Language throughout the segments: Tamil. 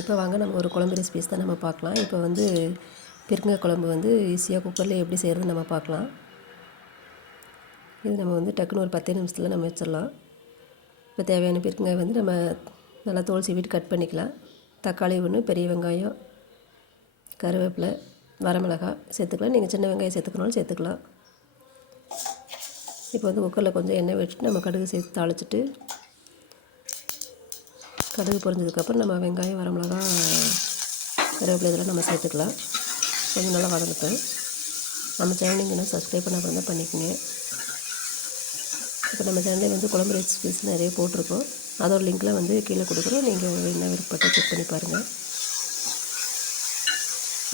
இப்போ வாங்க நம்ம ஒரு குழம்பு ரெசிபிஸ் தான் நம்ம பார்க்கலாம். இப்போ வந்து பெருங்காய் குழம்பு வந்து ஈஸியாக குக்கரில் எப்படி செய்கிறது நம்ம பார்க்கலாம். இது நம்ம வந்து டக்குன்னு ஒரு பத்தே நிமிஷத்தில் நம்ம வச்சிடலாம். இப்போ தேவையான பெருங்காய் வந்து நம்ம நல்லா தோல் சீவிட்டு கட் பண்ணிக்கலாம். தக்காளி ஒன்று பெரிய வெங்காயம் கருவேப்பிலை வரமிளகாய் சேர்த்துக்கலாம். நீங்கள் சின்ன வெங்காயம் சேர்த்துக்கனாலும் சேர்த்துக்கலாம். இப்போ வந்து குக்கரில் கொஞ்சம் எண்ணெய் வச்சுட்டு நம்ம கடுகு சேர்த்து தாளிச்சிட்டு கடுகு பொரிஞ்சதுக்கப்புறம் நம்ம வெங்காயம் வரமிளகா கருவேப்பிலை இதெல்லாம் நம்ம சேர்த்துக்கலாம். கொஞ்சம் நல்லா வதங்கட்டும். நம்ம சேனல் நீங்கள் இன்னும் சப்ஸ்கிரைப் பண்ண தான் பண்ணிக்கோங்க. இப்போ நம்ம சேனலில் வந்து குழம்பு ரெசிபிஸ் நிறைய போட்டிருக்கோம். அதோட லிங்க்லாம் வந்து கீழே கொடுக்குறோம். நீங்கள் என்ன விருப்பப்பட்டு செக் பண்ணி பாருங்கள்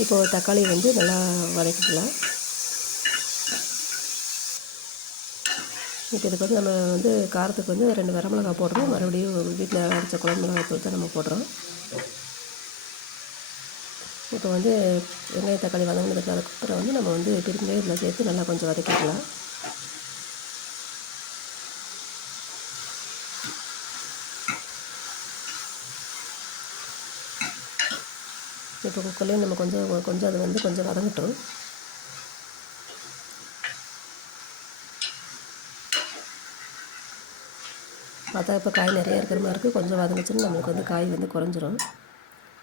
இப்போது தக்காளி வந்து நல்லா வதக்கிக்கலாம். இப்போ இதுக்கு வந்து நம்ம வந்து காரத்துக்கு வந்து ரெண்டு வரமிளகா போடுறோம். மறுபடியும் வீட்டில் அரைச்ச குழம்பு மிளகாய் தான் நம்ம போடுறோம். இப்போ வந்து வெங்காய தக்காளி வதங்கினதுக்கு அதுக்கப்புறம் வந்து நம்ம வந்து பிரிஞ்சு இதில் சேர்த்து நல்லா கொஞ்சம் வதக்கிக்கலாம். இப்போ குக்கர்லேயும் நம்ம கொஞ்சம் கொஞ்சம் அது வந்து கொஞ்சம் வதங்கட்டும். பார்த்தா இப்போ காய் நிறையா இருக்கிற மாதிரி இருக்குது கொஞ்சம் வதங்கிச்சுன்னு நம்மளுக்கு வந்து காய் வந்து குறைஞ்சிரும்.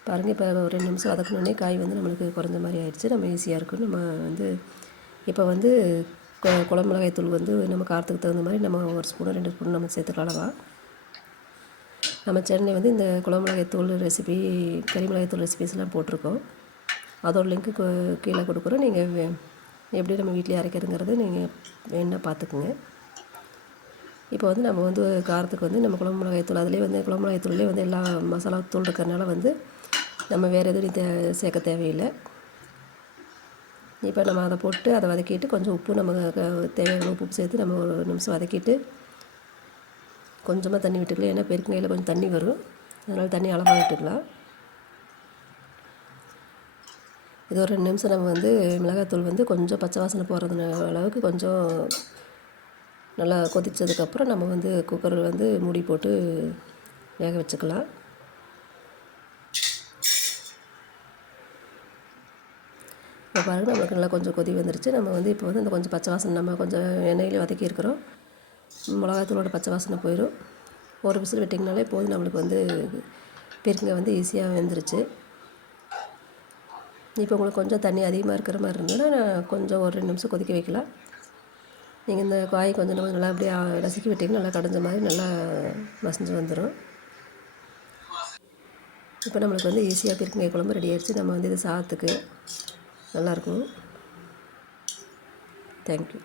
பாருங்கள் இப்போ ஒரு ரெண்டு நிமிஷம் வதக்கணுன்னே காய் வந்து நம்மளுக்கு குறைஞ்ச மாதிரி ஆயிடுச்சு. நம்ம ஈஸியாக இருக்கும். நம்ம வந்து இப்போ வந்து குழம்பு மிளகாய் தூள் வந்து நம்ம காரத்துக்கு தகுந்த மாதிரி நம்ம ஒரு ஸ்பூன் ரெண்டு ஸ்பூன் நம்ம சேர்த்துக்கலாம் நம்ம சென்னை வந்து இந்த குழம்பு மிளகாய் தூள் ரெசிபி கறி மிளகாய் தூள் ரெசிபிஸ்லாம் போட்டிருக்கோம். அதோட லிங்க்கு கீழே கொடுக்குறோம். நீங்கள் எப்படி நம்ம வீட்டிலே அரைக்கிறதுங்கிறது நீங்கள் வேணால் பார்த்துக்குங்க. இப்போ வந்து நம்ம வந்து காரத்துக்கு வந்து நம்ம குழம்பு மிளகாய் தூள் அதிலே வந்து குழம்பு மிளகாய் தூள்லேயே வந்து எல்லா மசாலா தூள் இருக்கிறனால வந்து நம்ம வேறு எதுவும் தே சேர்க்க தேவையில்லை. இப்போ நம்ம அதை போட்டு அதை வதக்கிட்டு கொஞ்சம் உப்பு நம்ம தேவையான உப்பு சேர்த்து நம்ம ஒரு நிமிஷம் வதக்கிட்டு கொஞ்சமாக தண்ணி விட்டுக்கலாம். ஏன்னா பெருக்கங்கையில் கொஞ்சம் தண்ணி வரும். அதனால் தண்ணி அளவாக விட்டுக்கலாம். இது ஒரு ரெண்டு நிமிஷம் நம்ம வந்து மிளகாத்தூள் வந்து கொஞ்சம் பச்சை வாசனை போகிறது அளவுக்கு கொஞ்சம் நல்லா கொதித்ததுக்கப்புறம் நம்ம வந்து குக்கர் வந்து மூடி போட்டு வேக வச்சுக்கலாம். இப்போ பாருங்கள் நம்மளுக்கு நல்லா கொஞ்சம் கொதி வந்துருச்சு. நம்ம வந்து இப்போ வந்து இந்த கொஞ்சம் பச்சை வாசனை நம்ம கொஞ்சம் எண்ணெயில் வதக்கி இருக்கிறோம். மிளகாத்தூளோட பச்சை வாசனை போயிடும் ஒரு விசில் விட்டிங்கனாலே போதும். நம்மளுக்கு வந்து பெருங்க வந்து ஈஸியாக வெந்துருச்சு. இப்போ உங்களுக்கு கொஞ்சம் தண்ணி அதிகமாக இருக்கிற மாதிரி இருந்ததுன்னா கொஞ்சம் ஒரு ரெண்டு நிமிஷம் கொதிக்க வைக்கலாம். நீங்கள் இந்த காய் கொஞ்சம் நம்ம நல்லா அப்படியே நசுக்கி விட்டிங்கன்னா நல்லா கடைஞ்ச மாதிரி நல்லா மசிஞ்சு வந்துடும் இப்போ நம்மளுக்கு வந்து ஈஸியாக பிரிக்கங்காய் குழம்பு ரெடி ஆகிடுச்சு நம்ம வந்து இது சாத்துக்கு நல்லாயிருக்கும் தேங்க்யூ